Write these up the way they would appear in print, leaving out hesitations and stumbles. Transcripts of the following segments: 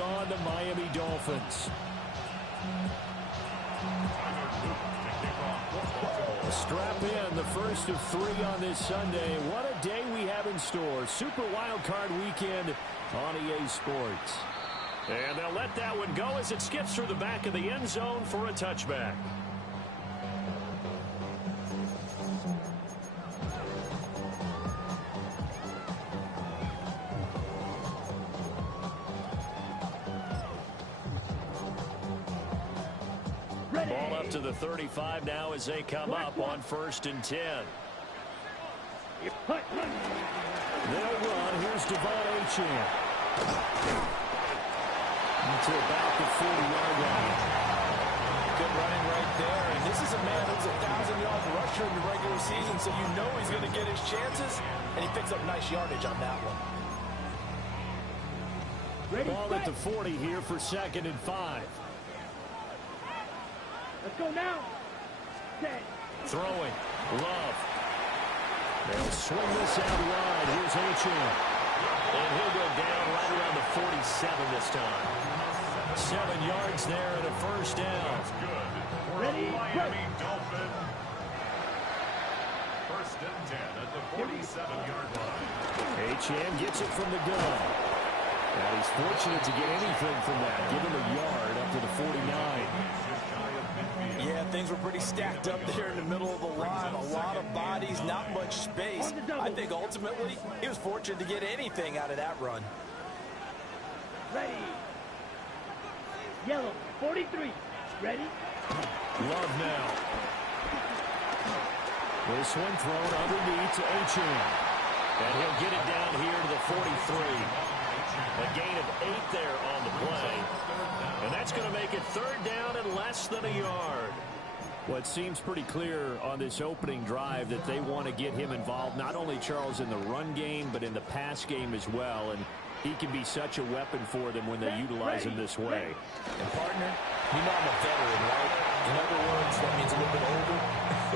taking on the Miami Dolphins. Strap in, the first of 3 on this Sunday. What a day we have in store. Super Wildcard Weekend on EA Sports. And they'll let that one go as it skips through the back of the end zone for a touchback. Ball up to the 35 now as they come up on 1st and 10. They'll run. Here's Devon Achane. To about the 40-yard line. Good running right there. And this is a man who's a 1,000-yard rusher in the regular season, so you know he's going to get his chances, and he picks up nice yardage on that one. Ball at the 40 here for 2nd and 5. Let's go now. Set. Throwing. Love. They'll swing this out wide. Here's Achane. And he'll go down right around the 47 this time. 7 yards there and a first down. Ready? Miami Dolphin. 1st and 10 at the 47-yard line. Achane gets it from the gun. And he's fortunate to get anything from that. Give him a yard up to the 49. Yeah, things were pretty stacked up there in the middle of the line. A lot of bodies, not much space. I think ultimately he was fortunate to get anything out of that run. Ready. Yellow, 43. Ready? Love now. This one thrown underneath to Achane. And he'll get it down here to the 43. A gain of 8 there on the play. And that's going to make it 3rd down and less than a yard. Well, it seems pretty clear on this opening drive that they want to get him involved, not only, Charles, in the run game, but in the pass game as well. And he can be such a weapon for them when they utilize him this way. And, partner, you know I'm a veteran, right? In other words, that means a little bit older.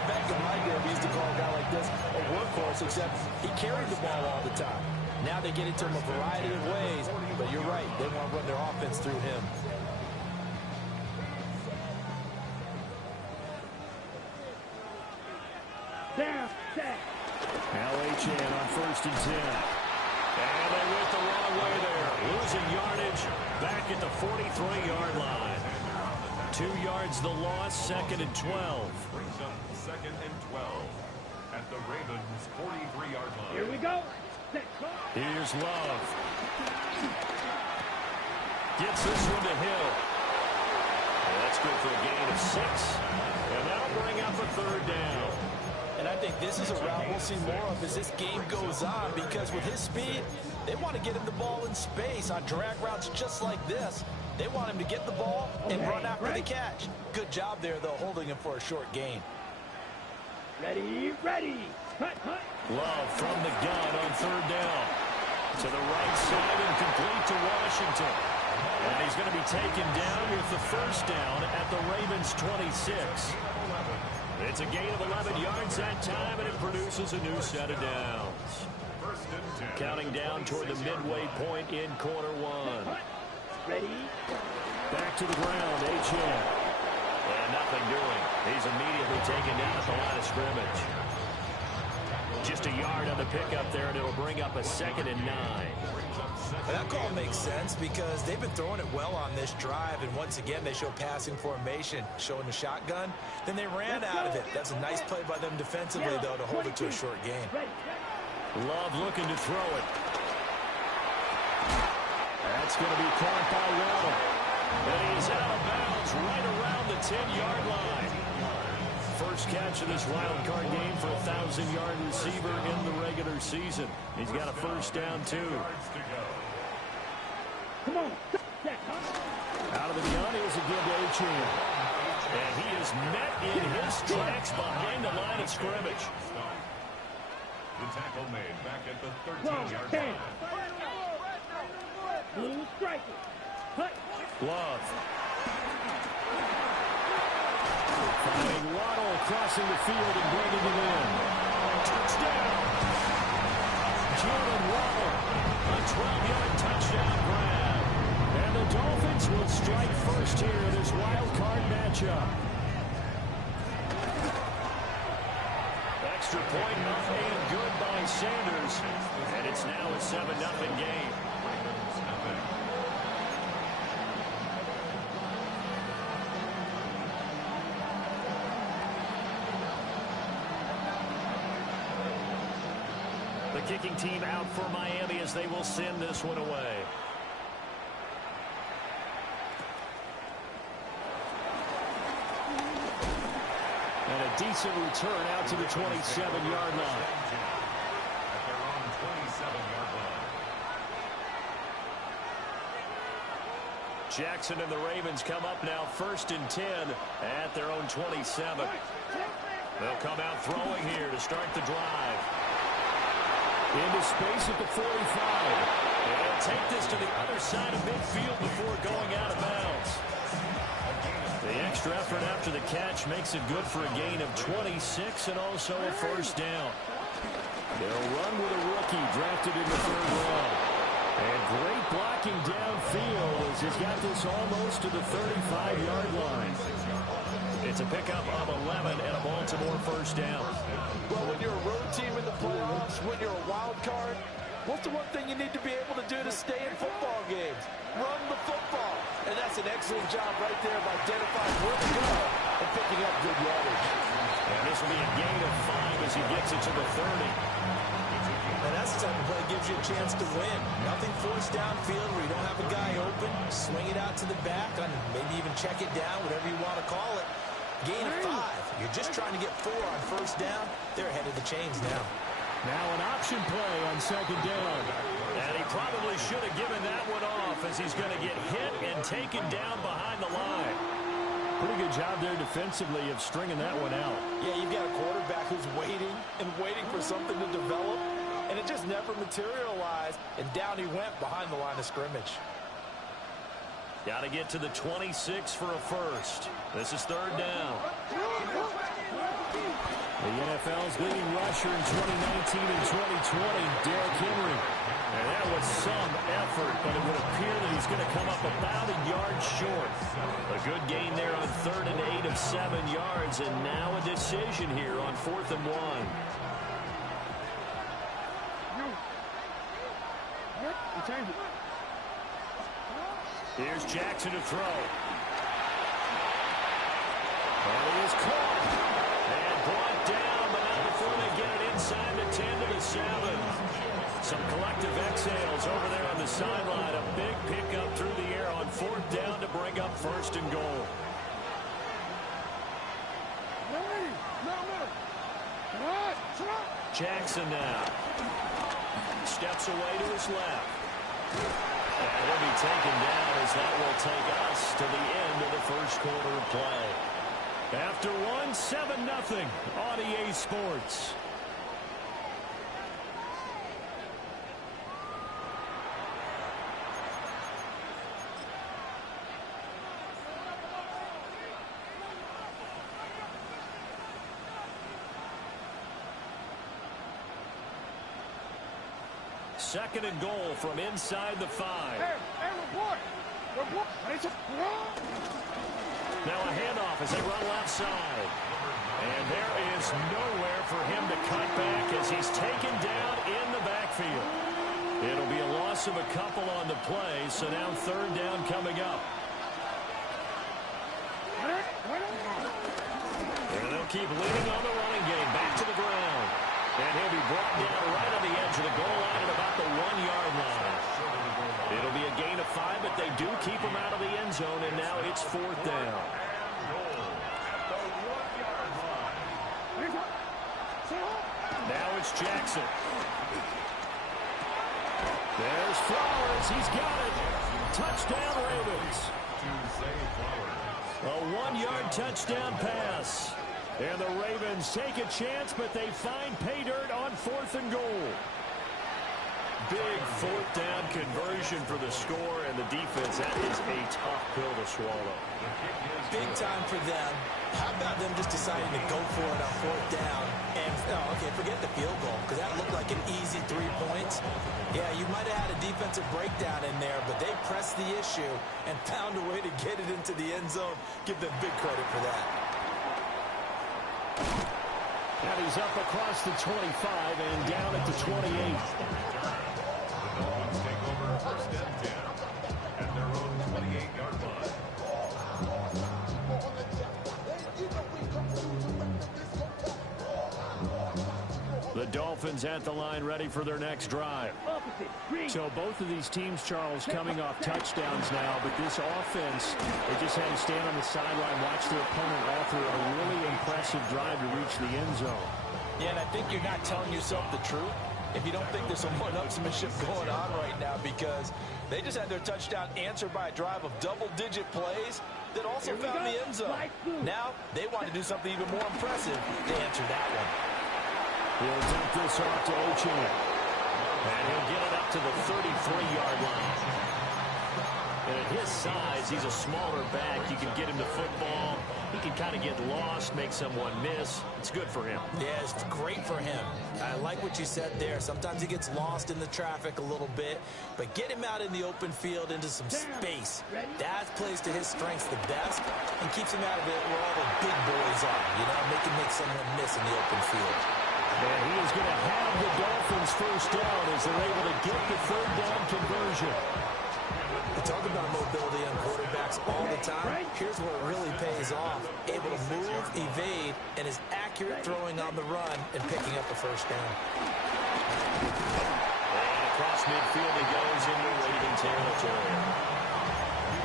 Back in my day, we used to call a guy like this a workhorse, except he carried the ball all the time. Now they get it to him a variety of ways, but you're right. They want to run their offense through him. Down, set. Now Achane on 1st and 10. And they went the wrong way there. Losing yardage back at the 43-yard line. 2 yards the loss, 2nd and 12. Brings up 2nd and 12 at the Ravens' 43-yard line. Here we go. Set. Here's Love. Gets this one to Hill. Well, that's good for a gain of 6. And that'll bring up a 3rd down. And I think this is a route we'll see more of as this game goes on, because with his speed, they want to get him the ball in space on drag routes just like this. They want him to get the ball and run after the catch. Good job there, though, holding him for a short gain. Ready, ready. Hut, hut. Love from the gun on 3rd down. To the right side and complete to Washington. And he's going to be taken down with the first down at the Ravens' 26. It's a gain of 11 yards that time, and it produces a new set of downs. Counting down toward the midway point in quarter 1. Ready? Back to the ground, Achane. And nothing doing. He's immediately taken down at the line of scrimmage. Just a yard on the pickup there, and it'll bring up a 2nd and 9. That call makes sense because they've been throwing it well on this drive, and once again they show passing formation, showing the shotgun. Then they ran out of it. That's a nice play by them defensively, though, to hold it to a short gain. Love looking to throw it. That's going to be caught by Waddle. And he's out of bounds right around the 10-yard line. First catch of this wild card game for a 1,000-yard receiver in the regular season. He's got a first down, too. Come on. Out of the gun, here's a give to Achane. And he is met in his tracks behind the line of scrimmage. The tackle made back at the 13-yard line. Blue striker. Hut. Love. Finding Waddle crossing the field and bringing it in. Touchdown! Jordan Waddle. A 12-yard touchdown grab. And And the Dolphins will strike first here in this wild card matchup. Extra point up and good by Sanders. And it's now a 7-0 game. The kicking team out for Miami as they will send this one away. And a decent return out to the 27-yard line. At their own 27-yard line. Jackson and the Ravens come up now 1st and 10 at their own 27. They'll come out throwing here to start the drive. Into space at the 45. They'll take this to the other side of midfield before going out of bounds. The extra effort after the catch makes it good for a gain of 26 and also a first down. They'll run with a rookie drafted in the 3rd round. And great blocking downfield as he's got this almost to the 35-yard line. It's a pickup of 11 and a Baltimore first down. Well, when you're a road team in the playoffs, when you're a wild card, what's the one thing you need to be able to do to stay in football games? Run the football. And that's an excellent job right there of identifying where to go and picking up good yardage. And this will be a gain of 5 as he gets it to the 30. And that's the type of play that gives you a chance to win. Nothing forced downfield where you don't have a guy open. Swing it out to the back, on maybe even check it down, whatever you want to call it. Gain of 5. You're just trying to get 4 on first down. They're ahead of the chains now. Now an option play on 2nd down. And he probably should have given that one off as he's going to get hit and taken down behind the line. Pretty good job there defensively of stringing that one out. Yeah, you've got a quarterback who's waiting and waiting for something to develop, and it just never materialized, and down he went behind the line of scrimmage. Got to get to the 26 for a first. This is 3rd down. The NFL's leading rusher in 2019 and 2020, Derrick Henry. And that was some effort, but it would appear that he's going to come up about a yard short. A good gain there on 3rd and 8 of 7 yards, and now a decision here on 4th and 1. Here's Jackson to throw. And he is caught. And brought down, but not before they get it inside the 10 to the 7. Some collective exhales over there on the sideline. A big pickup through the air on 4th down to bring up 1st and goal. Jackson now. Steps away to his left. And he'll be taken down as that will take us to the end of the 1st quarter of play. After 7-0 on EA Sports. Second and goal from inside the 5. Report. Now a handoff as they run left side. And there is nowhere for him to cut back as he's taken down in the backfield. It'll be a loss of a couple on the play, so now 3rd down coming up. And they'll keep leaning on the running game. Back to the ground. And he'll be brought down right on the edge of the goal line at about the 1-yard line. It'll be a gain of 5, but they do keep him out of the end zone, and now it's 4th down. Now it's Jackson. There's Flowers. He's got it. Touchdown, Ravens. A 1-yard touchdown pass. And the Ravens take a chance, but they find pay dirt on 4th and goal. Big fourth down conversion for the score, and the defense, that is a tough pill to swallow. Big time for them. How about them just deciding to go for it on fourth down? And, okay, forget the field goal, because that looked like an easy 3 points. Yeah, you might have had a defensive breakdown in there, but they pressed the issue and found a way to get it into the end zone. Give them big credit for that. And he's up across the 25 and down at the 28. The Dolphins take over first and 10 at their own 28-yard line. The Dolphins at the line ready for their next drive. So both of these teams, Charles, coming off touchdowns now, but this offense, they just had to stand on the sideline, watch their opponent offer a really impressive drive to reach the end zone. Yeah, and I think you're not telling yourself the truth if you don't think there's some one-upsmanship going on right now, because they just had their touchdown answered by a drive of double-digit plays that also found the end zone. Now they want to do something even more impressive to answer that one. He'll dump this off to Ochan. And he'll get it up to the 33-yard line. And at his size, he's a smaller back. You can get him to football. He can kind of get lost, make someone miss. It's good for him. Yeah, it's great for him. I like what you said there. Sometimes he gets lost in the traffic a little bit, but get him out in the open field into some space. That plays to his strengths the best and keeps him out of it where all the big boys are. You know, make someone miss in the open field. And he is going to have the Dolphins first down as they're able to get the third down conversion. We talk about mobility on quarterbacks all the time. Here's where it really pays off. Able to move, evade, and is accurate throwing on the run and picking up a first down. And across midfield he goes into Raven territory.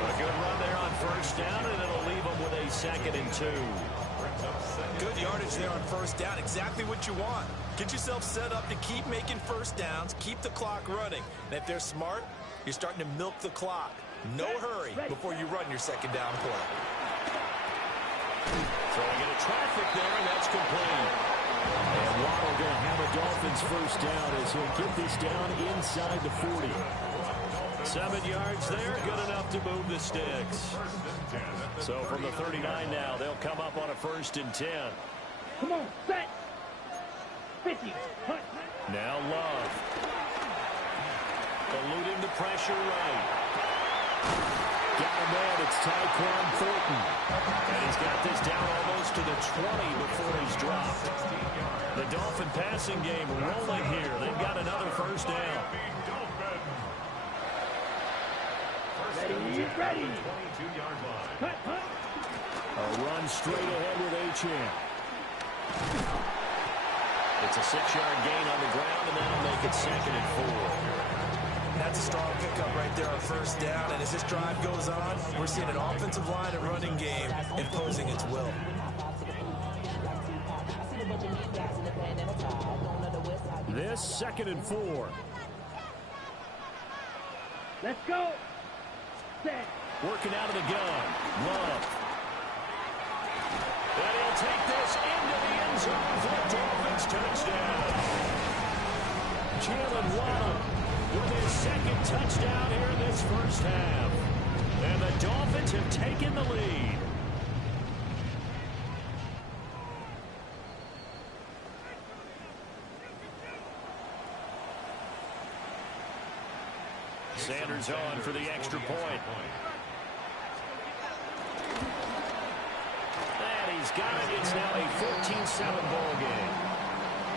A good run there on first down, and it'll leave him with a 2nd and 2. Good yardage there on first down. Exactly what you want. Get yourself set up to keep making first downs, keep the clock running. And if they're smart, you're starting to milk the clock. No hurry before you run your second down play. Throwing into traffic there, and that's complete. And Waddle going to have a Dolphins first down as he'll get this down inside the 40. 7 yards there, good enough to move the sticks. So from the 39 now, they'll come up on a 1st and 10. Come on, set. 50. Hunt. Now Love. Eluding the pressure right. Got a man, it's Tyquan Thornton. And he's got this down almost to the 20 before he's dropped. The Dolphin passing game rolling here. They've got another first down. Ready. 22-yard line. Hunt, hunt. A run straight ahead with Ochan. It's a 6-yard gain on the ground, and that'll make it 2nd and 4. That's a strong pickup right there on first down. And as this drive goes on, we're seeing an offensive line and running game imposing its will. This 2nd and 4. Let's go. Set. Working out of the gun. Love. And he'll take this into the end zone for a Dolphins touchdown. Jalen Waddle with his 2nd touchdown here in this first half. And the Dolphins have taken the lead. Sanders on for the extra point. And he's got it. It's now a 14-7 ball game.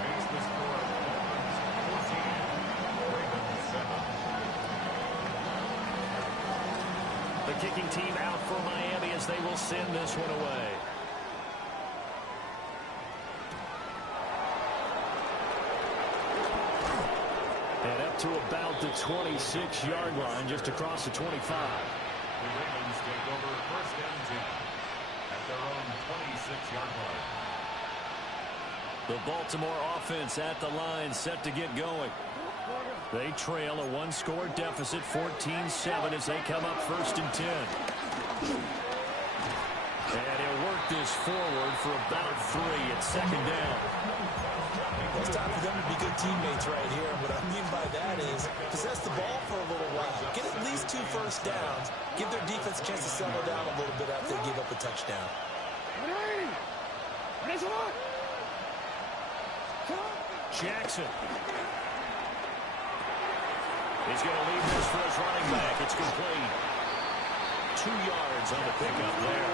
Makes the score Dolphins 14, Ravens 7. The kicking team out for Miami as they will send this one away. And up to about the 26-yard line, just across the 25. The Ravens take over first and 10 at their own 26-yard line. The Baltimore offense at the line, set to get going. They trail a 1-score deficit, 14-7, as they come up 1st and 10. And he'll work this forward for about 3 at second down. It's time for them to be good teammates right here. What I mean by that is possess the ball for a little while. Get at least 2 first downs. Give their defense a chance to settle down a little bit after they give up a touchdown. Jackson. He's going to leave this for his running back. It's complete. 2 yards on the pickup there.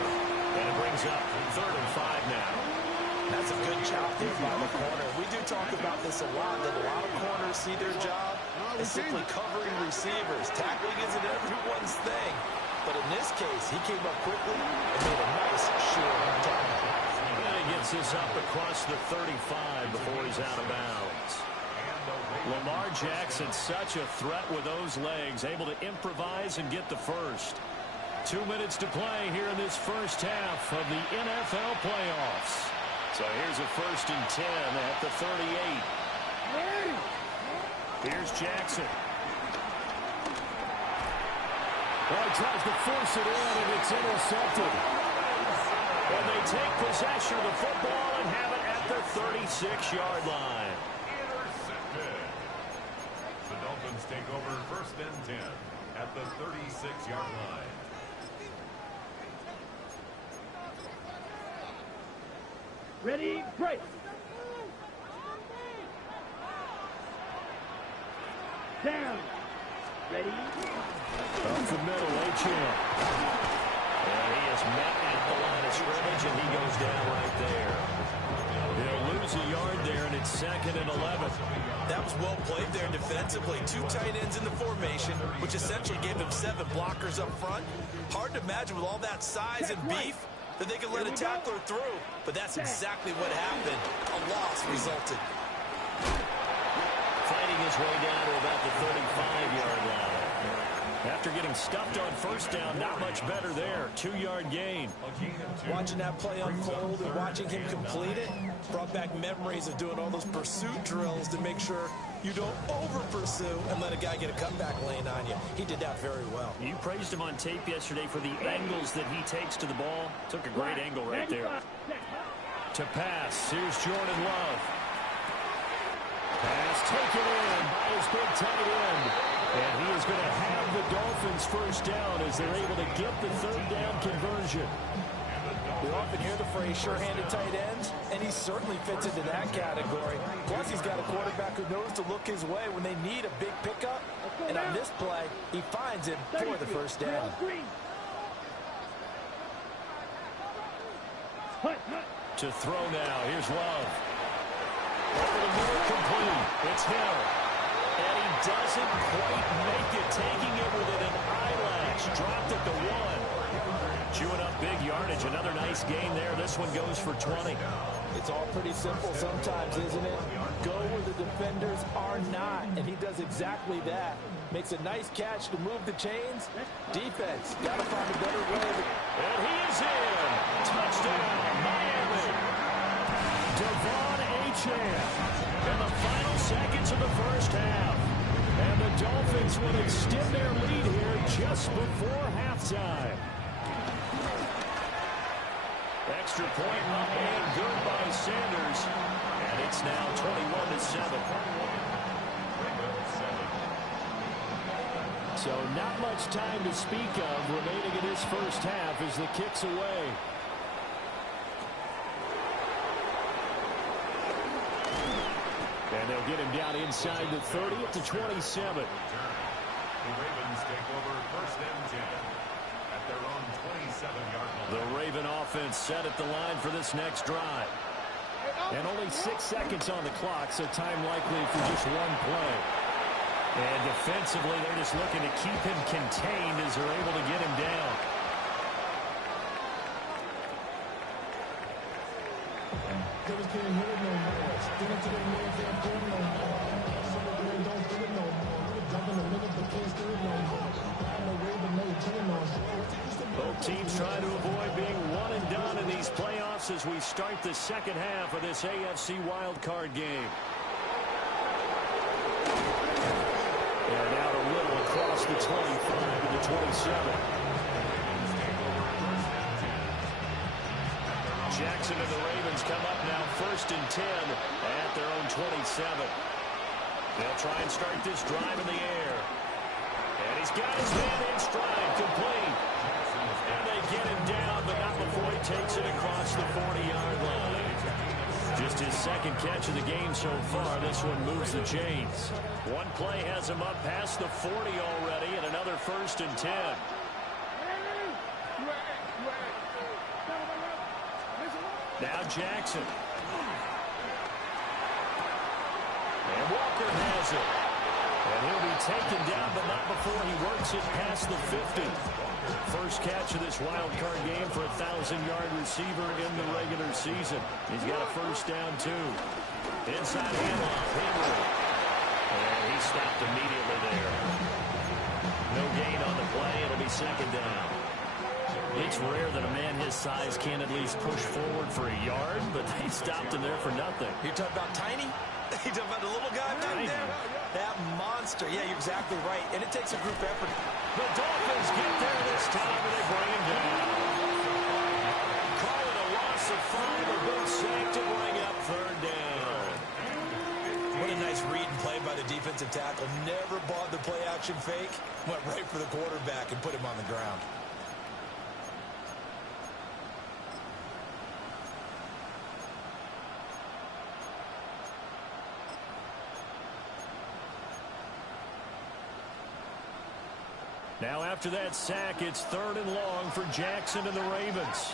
And it brings up 3rd and 5 now. That's a good job there by the corner. We do talk about this a lot, that a lot of corners see their job as simply covering receivers. Tackling isn't everyone's thing. But in this case, he came up quickly and made a nice, sure tackle. And he gets this up across the 35 before he's out of bounds. Lamar Jackson, such a threat with those legs, able to improvise and get the first. 2 minutes to play here in this first half of the NFL playoffs. So here's a 1st and 10 at the 38. Here's Jackson. Well, he tries to force it in, and it's intercepted. And they take possession of the football and have it at the 36-yard line. Intercepted. The Dolphins take over 1st and 10 at the 36-yard line. Ready, break. Down. Ready. Up the middle, H.M. And he is met at the line of scrimmage, and he goes down right there. He'll lose a yard there, and it's 2nd and 11. That was well played there defensively. 2 tight ends in the formation, which essentially gave them 7 blockers up front. Hard to imagine with all that size and beef that they could let a tackler through. But that's exactly what happened. A loss resulted. Fighting his way down to about the 35-yard line. After getting stuffed on 1st down, not much better there. 2-yard gain. Watching that play unfold and watching him complete it brought back memories of doing all those pursuit drills to make sure you don't over-pursue and let a guy get a cutback lane on you. He did that very well. You praised him on tape yesterday for the angles that he takes to the ball. Took a great angle right there. To pass, here's Jordan Love. Pass taken in by his big tight end. And he is going to have the Dolphins 1st down as they're able to get the 3rd down conversion. We often hear the phrase sure-handed tight ends, and he certainly fits into that category. Plus, he's got a quarterback who knows to look his way when they need a big pickup. And on this play, he finds him for the 1st down. To throw now, here's Love. Over the middle, complete. It's Hill. And he doesn't quite make it, taking it within an eyelash. Dropped it to 1. Chewing up big yardage. Another nice gain there. This one goes for 20. It's all pretty simple sometimes, isn't it? Go where the defenders are not, and he does exactly that. Makes a nice catch to move the chains. Defense, got to find a better way. And he is in. Touchdown, Miami. Devon Achane. In the final seconds of the 1st half. And the Dolphins will extend their lead here just before halftime. Extra point up and good by Sanders. And it's now 21-7. So not much time to speak of remaining in this 1st half as the kick's away. And they'll get him down inside the 30 at the 27. The Ravens take over 1st and 10 at their own 27-yard line. The Raven offense set at the line for this next drive. And only 6 seconds on the clock, so time likely for just one play. And defensively, they're just looking to keep him contained as they're able to get him down. Both teams trying to avoid being one and done in these playoffs as we start the 2nd half of this AFC wildcard game. And out a little across the 25 to the 27. Jackson and the Ravens come up now 1st and 10 at their own 27. They'll try and start this drive in the air. And he's got his man in stride, complete. And they get him down, but not before he takes it across the 40-yard line. Just his second catch of the game so far. This one moves the chains. One play has him up past the 40 already, and another 1st and 10. Now Jackson. And Walker has it. And he'll be taken down, but not before he works it past the 50. First catch of this wild card game for a 1,000-yard receiver in the regular season. He's got a first down, too. Inside handoff. Henry. And he stopped immediately there. No gain on the play. It'll be second down. It's rare that a man his size can at least push forward for a yard, but they stopped him there for nothing. You talking about tiny? You talking about the little guy back there? That monster. Yeah, you're exactly right. And it takes a group effort. The Dolphins get there this time, and they bring him down. Call it a loss of 5. A good sack to bring up 3rd down. What a nice read and play by the defensive tackle. Never bothered the play-action fake. Went right for the quarterback and put him on the ground. Now after that sack, it's 3rd and long for Jackson and the Ravens.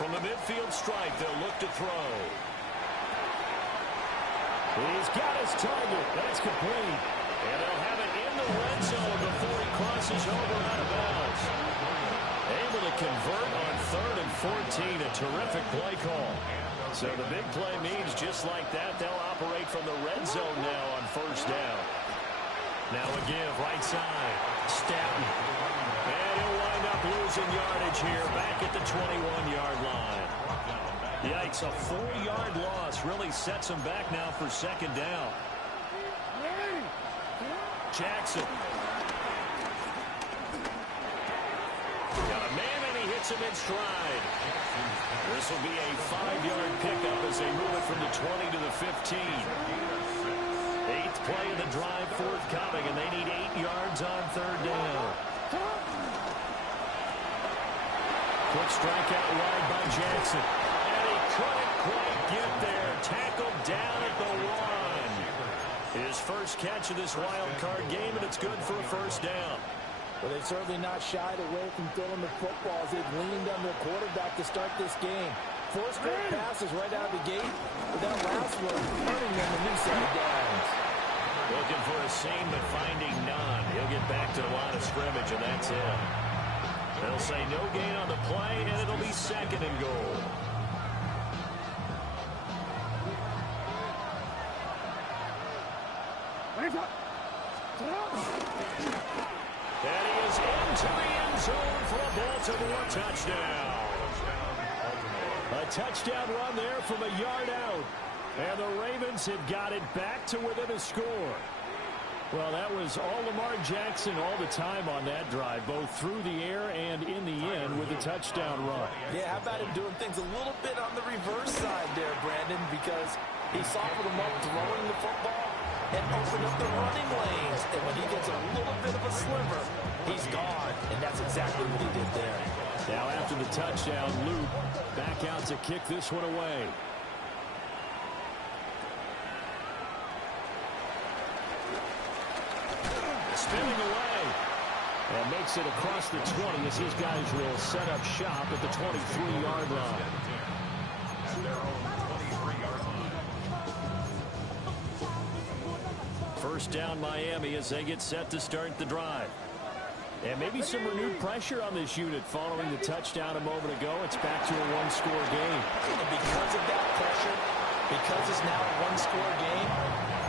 From the midfield stripe, they'll look to throw. He's got his target. That's complete. And they'll have it in the red zone before he crosses over out of bounds. Able to convert on 3rd and 14. A terrific play call. So the big play means just like that, they'll operate from the red zone now on 1st down. Now a give, right side. Staten. And he'll wind up losing yardage here back at the 21-yard line. Yikes, a 4-yard loss really sets him back now for 2nd down. Jackson. Got a man and he hits him in stride. This will be a 5-yard pickup as they move it from the 20 to the 15. 8th play of the drive forthcoming, and they need 8 yards on 3rd down. Quick strike out wide by Jackson. And he couldn't quite get there. Tackled down at the 1. His first catch of this wild card game, and it's good for a 1st down. Well, they've certainly not shied away from throwing the footballs. They've leaned on their quarterback to start this game. 4 straight passes right out of the gate, but that last one earning them a new set of downs. Looking for a seam, but finding none. He'll get back to the line of scrimmage, and that's it. They'll say no gain on the play, and it'll be 2nd and goal. And he is into the end zone for a Baltimore touchdown. A touchdown run there from a yard out. And the Ravens have got it back to within a score. Well, that was all Lamar Jackson all the time on that drive, both through the air and in the end with a touchdown run. Yeah, how about him doing things a little bit on the reverse side there, Brandon, because he softened him up throwing the football and opened up the running lanes. And when he gets a little bit of a sliver, he's gone. And that's exactly what he did there. Now after the touchdown, Luke back out to kick this one away. Spinning away. And makes it across the 20 as these guys will set up shop at the 23-yard line. First down Miami as they get set to start the drive. And maybe some renewed pressure on this unit following the touchdown a moment ago. It's back to a one-score game. And because of that pressure, because it's now a one-score game,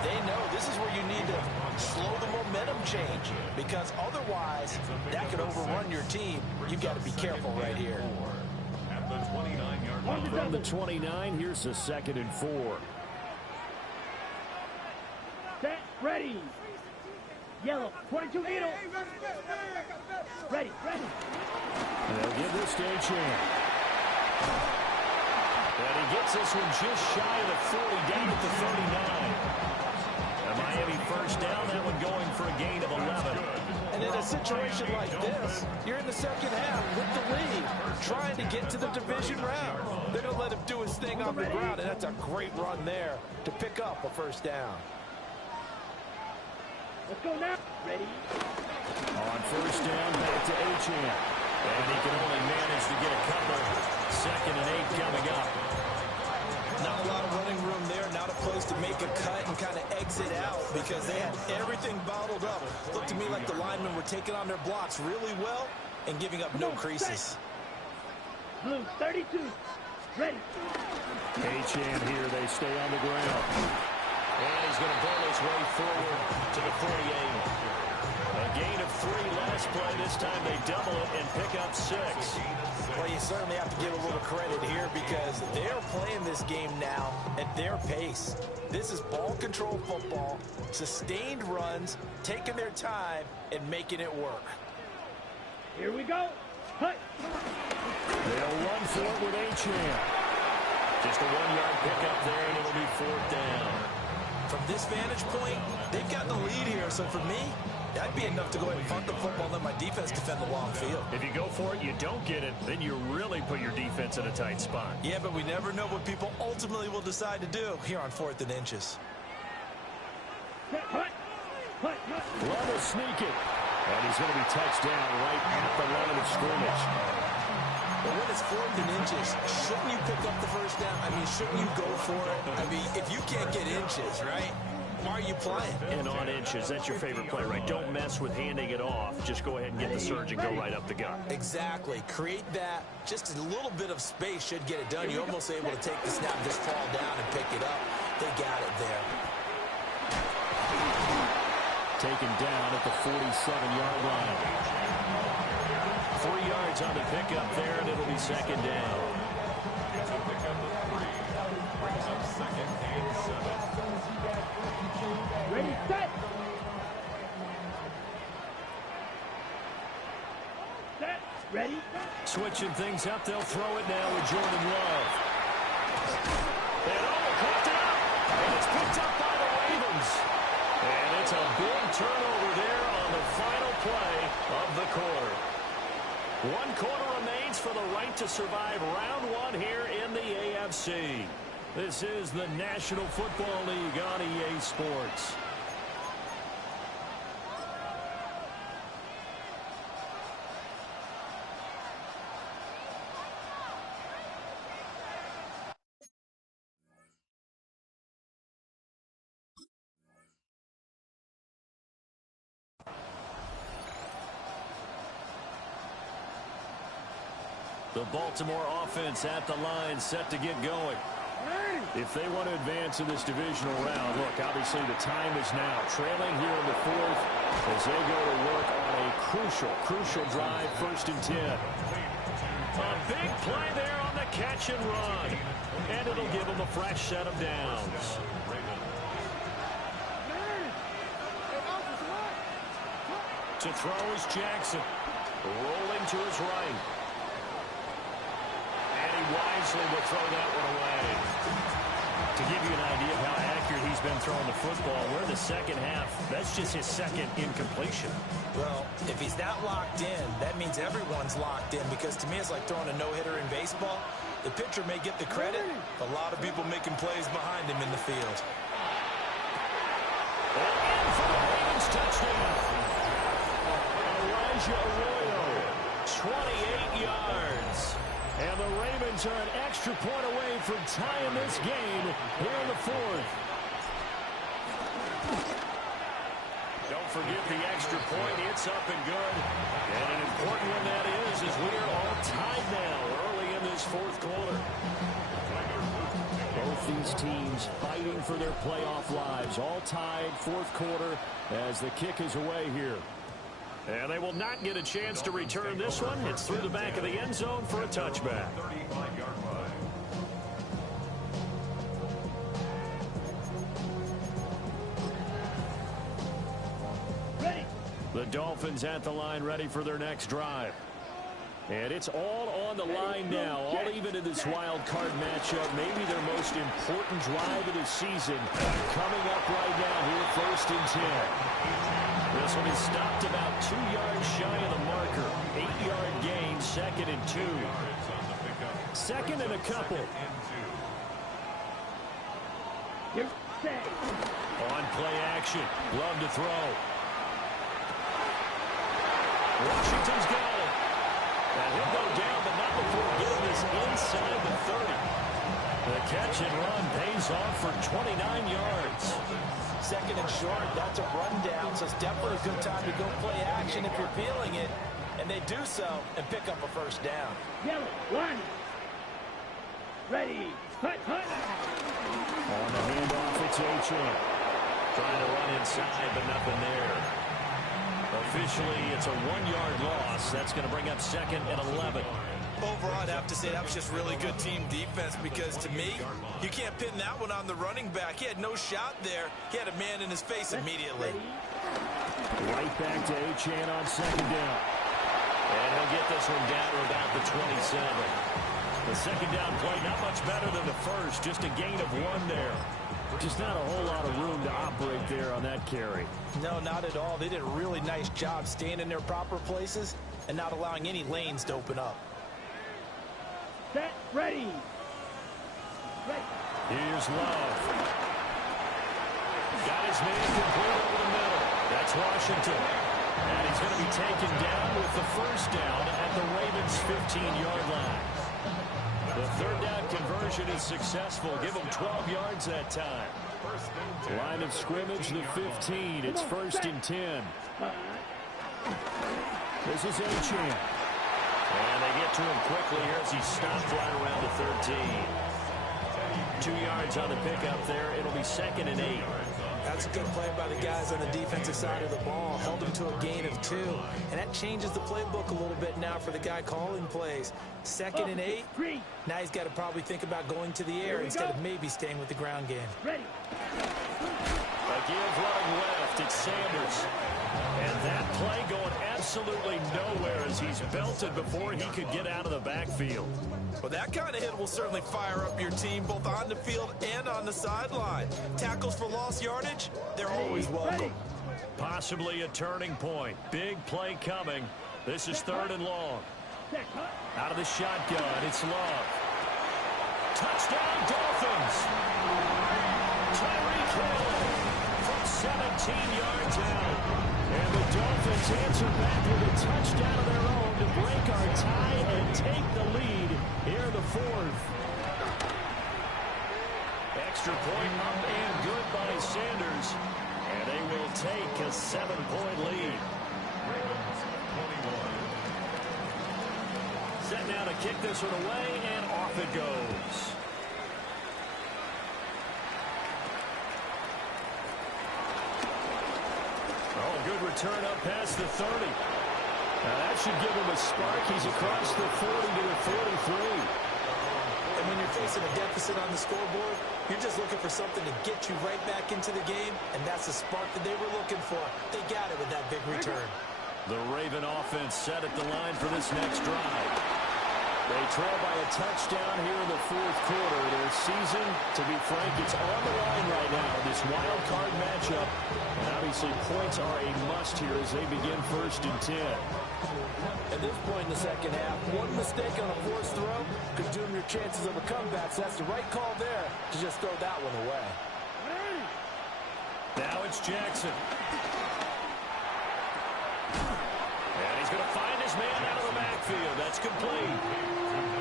they know this is where you need to slow the momentum change, because otherwise that could overrun your team. You've got to be careful right here. At the 29-yard line. From the 29, here's a 2nd and 4. Set, ready. Yellow, 22 needle. Ready. They'll give this to Achane. And he gets this one just shy of the 40, down at the 39. A Miami first down, that one going for a gain of 11. And in a situation like this, you're in the second half with the lead, trying to get to the division round. They're going to let him do his thing on the ground, and that's a great run there to pick up a first down. Let's go now. Ready. On first down, back to Achane. And he can only manage to get a couple. 2nd and 8 coming up. Not a lot of running room there, not a place to make a cut and kind of exit out because they had everything bottled up. Looked to me like the linemen were taking on their blocks really well and giving up no creases. Blue, 32. Ready. Achane here, they stay on the ground. And he's going to burn his way forward to the 48. A gain of 3 last play. This time they double it and pick up 6. Well, you certainly have to give a little credit here because they're playing this game now at their pace. This is ball control football, sustained runs, taking their time and making it work. Here we go. Hut. They'll run for it with Achane. Just a 1-yard pickup there, and it'll be 4th down. From this vantage point, they've got the lead here, so for me, that'd be enough to go ahead and punt the football and let my defense defend the long field. If you go for it, you don't get it, then you really put your defense in a tight spot. Yeah, but we never know what people ultimately will decide to do here on 4th and inches. Hut. Love will sneak it. And he's going to be touched down right at the line of scrimmage. But when it's 4th and inches, shouldn't you pick up the first down? I mean, shouldn't you go for it? I mean, if you can't get inches, right? Why are you playing? And on inches, that's your favorite play, right? Don't mess with handing it off. Just go ahead and get the surge and go right up the gut. Exactly. Create that. Just a little bit of space should get it done. You're almost able to take the snap, just fall down and pick it up. They got it there. Taken down at the 47-yard line. 3 yards on the pickup there, and it'll be 2nd down. Ready, set. Set. Ready. Switching things up, they'll throw it now with Jordan Love. And caught it up, and it's picked up by the Ravens. And it's a big turnover there on the final play of the quarter. 1 quarter remains for the right to survive round 1 here in the AFC. This is the National Football League on EA Sports. The Baltimore offense at the line, set to get going. If they want to advance in this divisional round, look, obviously the time is now. Trailing here in the 4th as they go to work on a crucial drive, 1st and 10. A big play there on the catch and run. And it'll give them a fresh set of downs. To throw is Jackson. Rolling to his right. Wisely will throw that one away. To give you an idea of how accurate he's been throwing the football, we're in the second half. That's just his 2nd incompletion. Well, if he's that locked in, that means everyone's locked in because to me it's like throwing a no-hitter in baseball. The pitcher may get the credit, a lot of people making plays behind him in the field. And in for the Ravens touchdown. Elijah Arroyo, 28 yards. And the Ravens are an extra point away from tying this game here in the 4th. Don't forget the extra point. It's up and good. And an important one that is as we are all tied now early in this 4th quarter. Both these teams fighting for their playoff lives. All tied, 4th quarter as the kick is away here. And they will not get a chance to return this one. It's through the back of the end zone for a touchback. 35-yard line. Ready. The Dolphins at the line ready for their next drive. And it's all on the line now, all even in this wild card matchup. Maybe their most important drive of the season coming up right now here, 1st and 10. This one is stopped about 2 yards shy of the marker. 8-yard gain, 2nd and 2. 2nd and a couple. On play action, glove to throw. Washington's got it. And he'll go down, but not before getting this inside the 30. The catch and run pays off for 29 yards. 2nd and short, that's a rundown, so it's definitely a good time to go play action if you're feeling it. And they do so and pick up a 1st down. Yellow, line. Ready, hut, hut. On the handoff, it's Achane. Trying to run inside, but nothing there. Officially, it's a 1-yard loss. That's going to bring up 2nd and 11. Overall, I'd have to say that was just really good team defense because, to me, you can't pin that one on the running back. He had no shot there. He had a man in his face immediately. Right back to Achane on 2nd down. And he'll get this one down to about the 27. The 2nd down play, not much better than the first. Just a gain of 1 there. Just not a whole lot of room to operate there on that carry. No, not at all. They did a really nice job staying in their proper places and not allowing any lanes to open up. Set, ready. Here's Love. Got his man complete over the middle. That's Washington. And he's going to be taken down with the 1st down at the Ravens' 15-yard line. The 3rd down conversion is successful. Give them 12 yards that time. Line of scrimmage, the 15. It's 1st and 10. This is Achane. And they get to him quickly here as he stopped right around the 13. 2 yards on the pickup there. It'll be 2nd and 8. That's a good play by the guys on the defensive side of the ball. Held him to a gain of 2. And that changes the playbook a little bit now for the guy calling plays. 2nd and 8. Now he's got to probably think about going to the air instead of maybe staying with the ground game. Ready. A give running left. It's Sanders. And that play going absolutely nowhere as he's belted before he could get out of the backfield. Well, that kind of hit will certainly fire up your team both on the field and on the sideline. Tackles for lost yardage, they're always welcome. Possibly a turning point. Big play coming. This is 3rd and long. Out of the shotgun, it's Love. Touchdown, Dolphins! Tyreek Hill from 17 yards out. And the Dolphins answer back with a touchdown of their own to break our tie and take the lead here in the 4th. Extra point up and good by Sanders. And they will take a 7-point lead. Set now to kick this one away, and off it goes. Oh, good return up past the 30. Now that should give him a spark. He's across the 40 to the 43. And when you're facing a deficit on the scoreboard, you're just looking for something to get you right back into the game, and that's the spark that they were looking for. They got it with that big return. The Raven offense set at the line for this next drive. They trail by a touchdown here in the 4th quarter. Their season, to be frank, it's on the line right now. This wild card matchup. And obviously points are a must here as they begin 1st and 10. At this point in the 2nd half, one mistake on a forced throw could doom your chances of a comeback. So that's the right call there to just throw that one away. Now it's Jackson. And he's going to find his man out of the backfield. That's complete.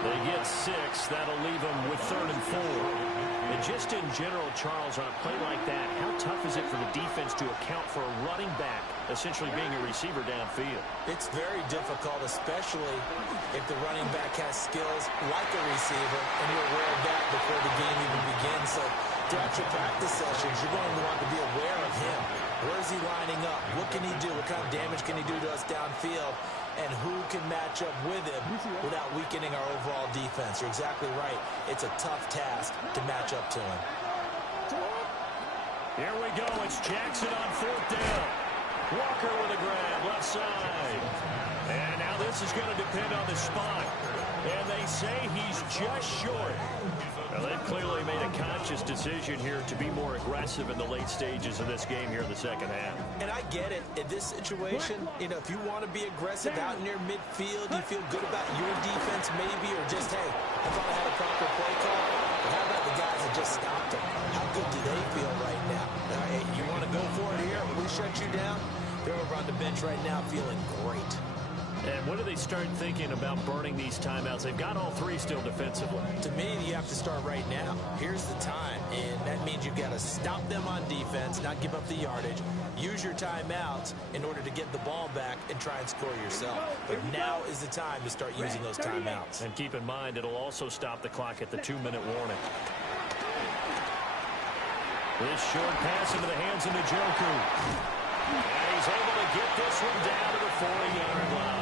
They get 6. That'll leave them with 3rd and 4. And just in general, Charles, on a play like that, how tough is it for the defense to account for a running back essentially being a receiver downfield? It's very difficult, especially if the running back has skills like a receiver, and you're aware of that before the game even begins. So throughout your practice sessions, you're going to want to be aware of him. Where is he lining up? What can he do? What kind of damage can he do to us downfield? And who can match up with him without weakening our overall defense? You're exactly right. It's a tough task to match up to him. Here we go. It's Jackson on 4th down. Walker with a grab, left side. And now this is going to depend on the spot. And they say he's just short. Well, they've clearly made a conscious decision here to be more aggressive in the late stages of this game here in the second half. And I get it. In this situation, you know, if you want to be aggressive out near midfield, you feel good about your defense maybe, or just, hey, I thought I had a proper play call. But how about the guys that just stopped them? How good do they feel right now? Hey, you want to go for it here? We shut you down? They're over on the bench right now feeling great. And when do they start thinking about burning these timeouts? They've got all three still defensively. To me, you have to start right now. Here's the time, and that means you've got to stop them on defense, not give up the yardage. Use your timeouts in order to get the ball back and try and score yourself. But now is the time to start using those timeouts. And keep in mind, it'll also stop the clock at the 2-minute warning. This short pass into the hands of Njoku. And he's able to get this one down to the 40-yard line.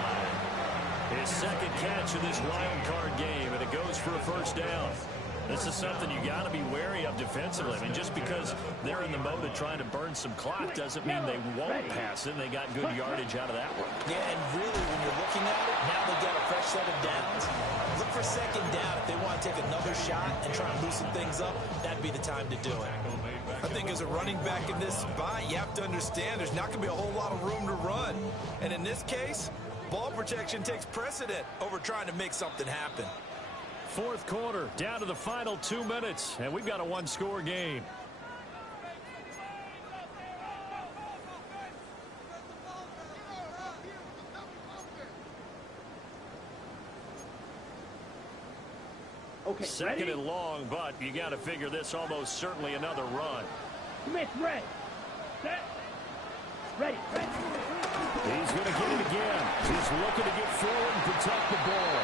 His second catch of this wild card game, and it goes for a first down. This is something you got to be wary of defensively. I mean, just because they're in the mode of trying to burn some clock doesn't mean they won't pass it. They got good yardage out of that one. Yeah, and really, when you're looking at it, now they've got a fresh set of downs. Look for second down. If they want to take another shot and try and loosen things up, that'd be the time to do it. I think as a running back in this spot, you have to understand there's not going to be a whole lot of room to run. And in this case, ball protection takes precedent over trying to make something happen. Fourth quarter, down to the final 2 minutes, and we've got a one-score game. Okay, Second ready? and long, but you got to figure this almost certainly another run. Commit, ready. Set. Ready. He's going to get it again. He's looking to get forward and protect the ball.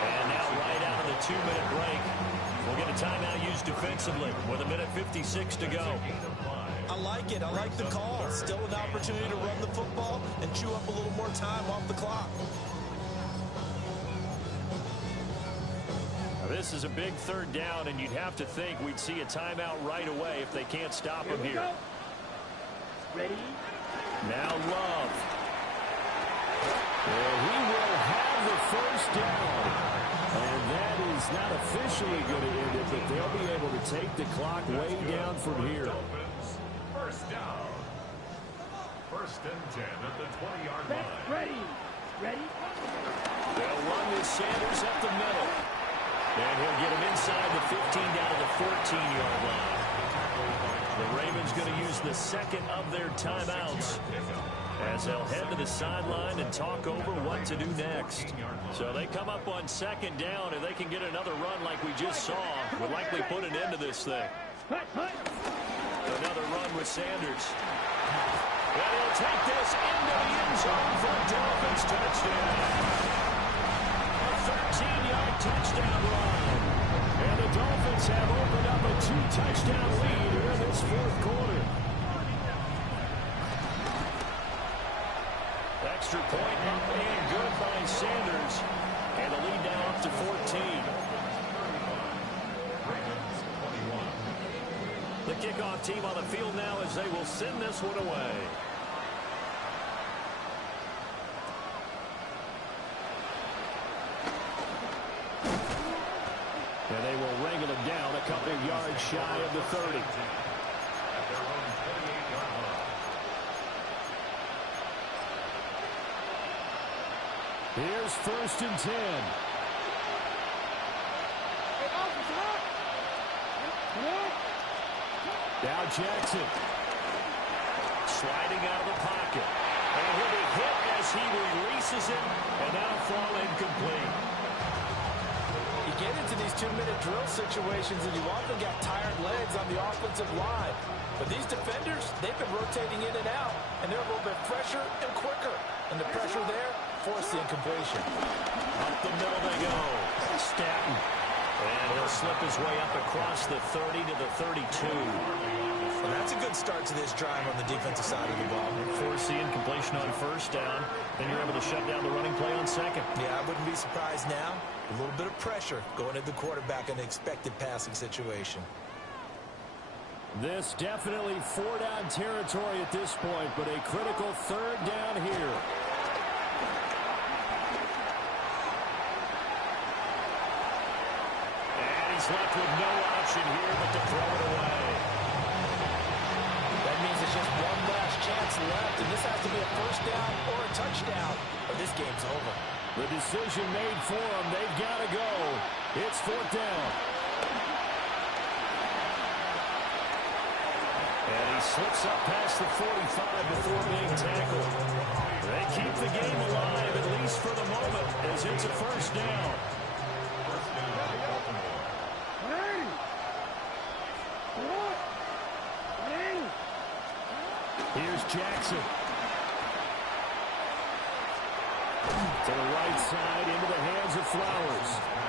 And now right out of the 2-minute break, we'll get a timeout used defensively with 1:56 to go. I like it. I like the call. Still an opportunity to run the football and chew up a little more time off the clock. This is a big third down, and you'd have to think we'd see a timeout right away if they can't stop him here. Ready? Now Love. And he will have the first down. And that is not officially going to end it, but they'll be able to take the clock way down from here. First down. First and 10 at the 20-yard line. Ready. Ready? They'll run with Sanders up the middle. And he'll get him inside the 15 down to the 14-yard line. The Ravens going to use the second of their timeouts as they'll head to the sideline and talk over what to do next. So they come up on second down, and they can get another run like we just saw. Would likely put an end to this thing. Another run with Sanders. And he'll take this into the end zone for a Dolphins touchdown. 13-yard touchdown run. And the Dolphins have opened up a 2-touchdown lead here in this fourth quarter. Extra point up and good by Sanders. And the lead now up to 14. The kickoff team on the field now as they will send this one away. And they will wrangle him down a couple of yards shy of the 30. Here's first and 10. Now Jackson. Sliding out of the pocket. And he'll be hit as he releases it. And that'll fall incomplete. You get into these 2-minute drill situations, and you often got tired legs on the offensive line. But these defenders, they've been rotating in and out, and they're a little bit fresher and quicker. And the pressure there forced the incompletion. Up the middle they go. Stanton. And he'll slip his way up across the 30 to the 32. And that's a good start to this drive on the defensive side of the ball. Force the incompletion on first down. Then you're able to shut down the running play on second. Yeah, I wouldn't be surprised now. A little bit of pressure going at the quarterback in an expected passing situation. This definitely four-down territory at this point, but a critical third down here. And he's left with no option here but to throw it away. That means it's just one last chance left, and this has to be a first down or a touchdown, or this game's over. The decision made for them. They've got to go. It's fourth down. And he slips up past the 45 before being tackled. They keep the game alive, at least for the moment, as it's a first down. Here's Jackson. To the right side, into the hands of Flowers.